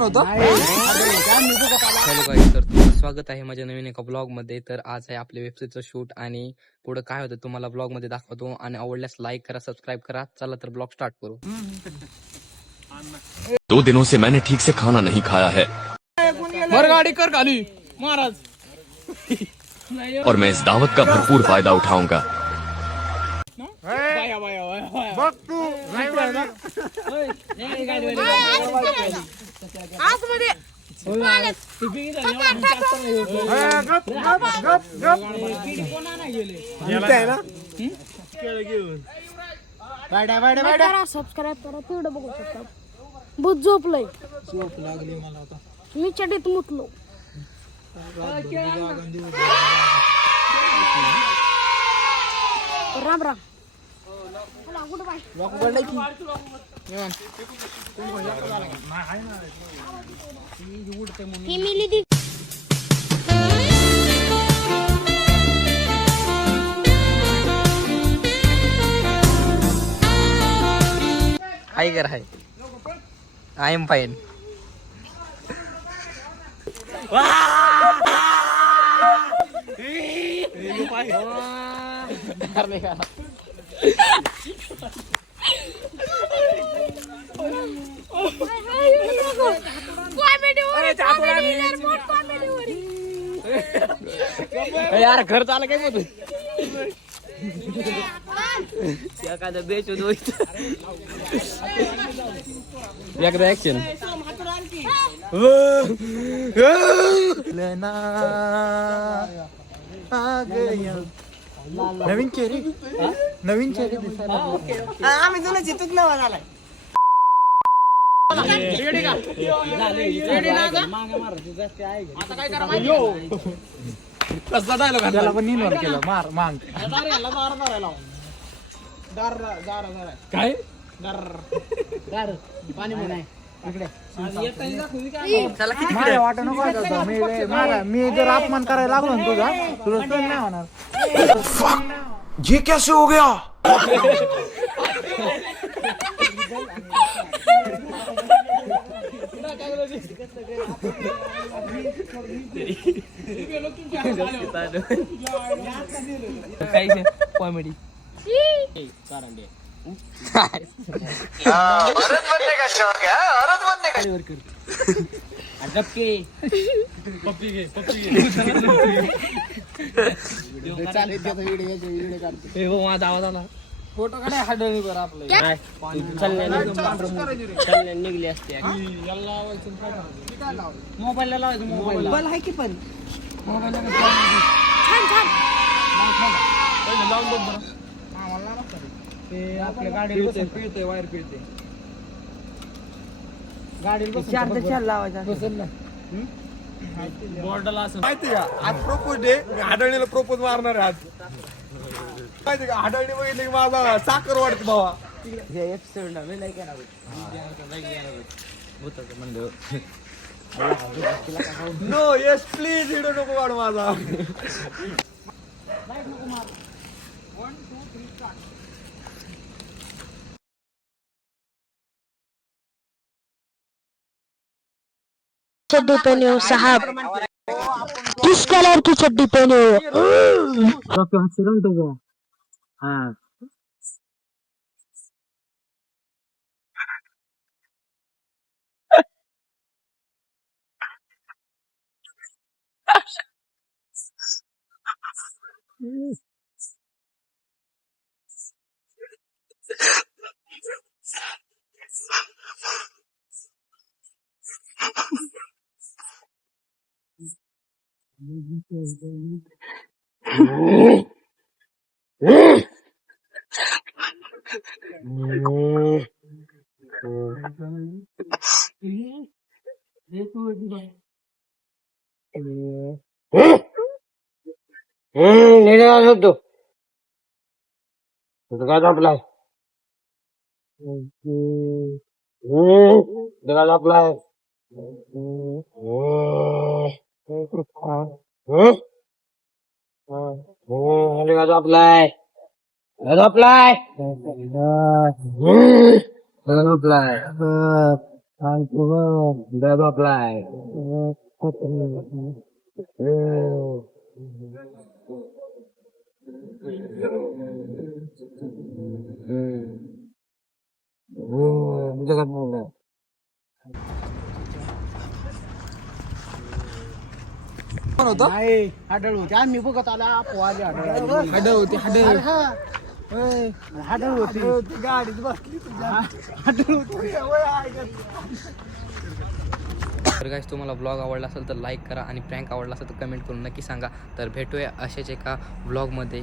तर तुमचं स्वागत आहे माझ्या नवीन एका ब्लॉग मध्ये. तर आज आहे आपल्या वेबसाईटचं शूट आणि पुढे काय होतं तुम्हाला ब्लॉग मध्ये दाखवतो. आणि आवडल्यास लाईक करा, सबस्क्राईब करा. चला तर ब्लॉग स्टार्ट करू. 2 दिनों से मैंने ठीक से खाना नहीं खाया है गाड़ी कर खाली महाराज और मैं इस दावत का भरपूर फायदा उठाऊंगा. सबस्क्राईब करा तेवढं बघू शकता. भूत झोपलंय, झोप लागली मला आता. मी चटीत मुतलो. Ram Ram. Good bye. Family दी हाय कर हाय. I am fine. यार घर चाल काय बोलतो एखादा बेच एकदा ऍक्शन. नवीन चेहरे दिसायला आम्ही जुना चितूच नवा झालाय. कसला डायलॉग त्याला पण निनवर केलं. मार मांग काय पाणी वाट नको मी जर अपमान करायला लागलो ना तुझा तुला सण नाही होणार. ये कैसे हो गया? कॉमेडी औरत बनने का शौक है, औरत बनने का. माझा आवाज आला. फोटो काढाय हाडळी बर आपलं निघली असते. मोबाईलला लावायचं. मोबाईल आहे की पण मोबाईल लावून बघ बरं. ते आपल्या गाडीला पिळते वायर पिळते गाडीला चार लावायचा बसेल ना. बोर्डाला असं माहिती का आज प्रपोज डे. मी हाडळणीला प्रपोज मारणार आहे आज. माहिती का हाडळणी बघितली की माझा साखर वाढते भावा. नो येस प्लीज हिडो नको वाढ माझा. चड्डी पहने हो साहब, किस कलर की चड्डी पहने हो? आपला apply. Let's apply. Let's apply. आणि तू झोपलाय हाडळ होते आम्ही बघत आला पोहाले हाडळ होती हाडळ होती गाडीत बसली हाडळ होती तर गाईस तुम्हाला ब्लॉग आवडला असेल तर लाईक करा आणि प्रँक आवडला असेल तर कमेंट करून नक्की सांगा. तर भेटूया अशाच एका ब्लॉगमध्ये.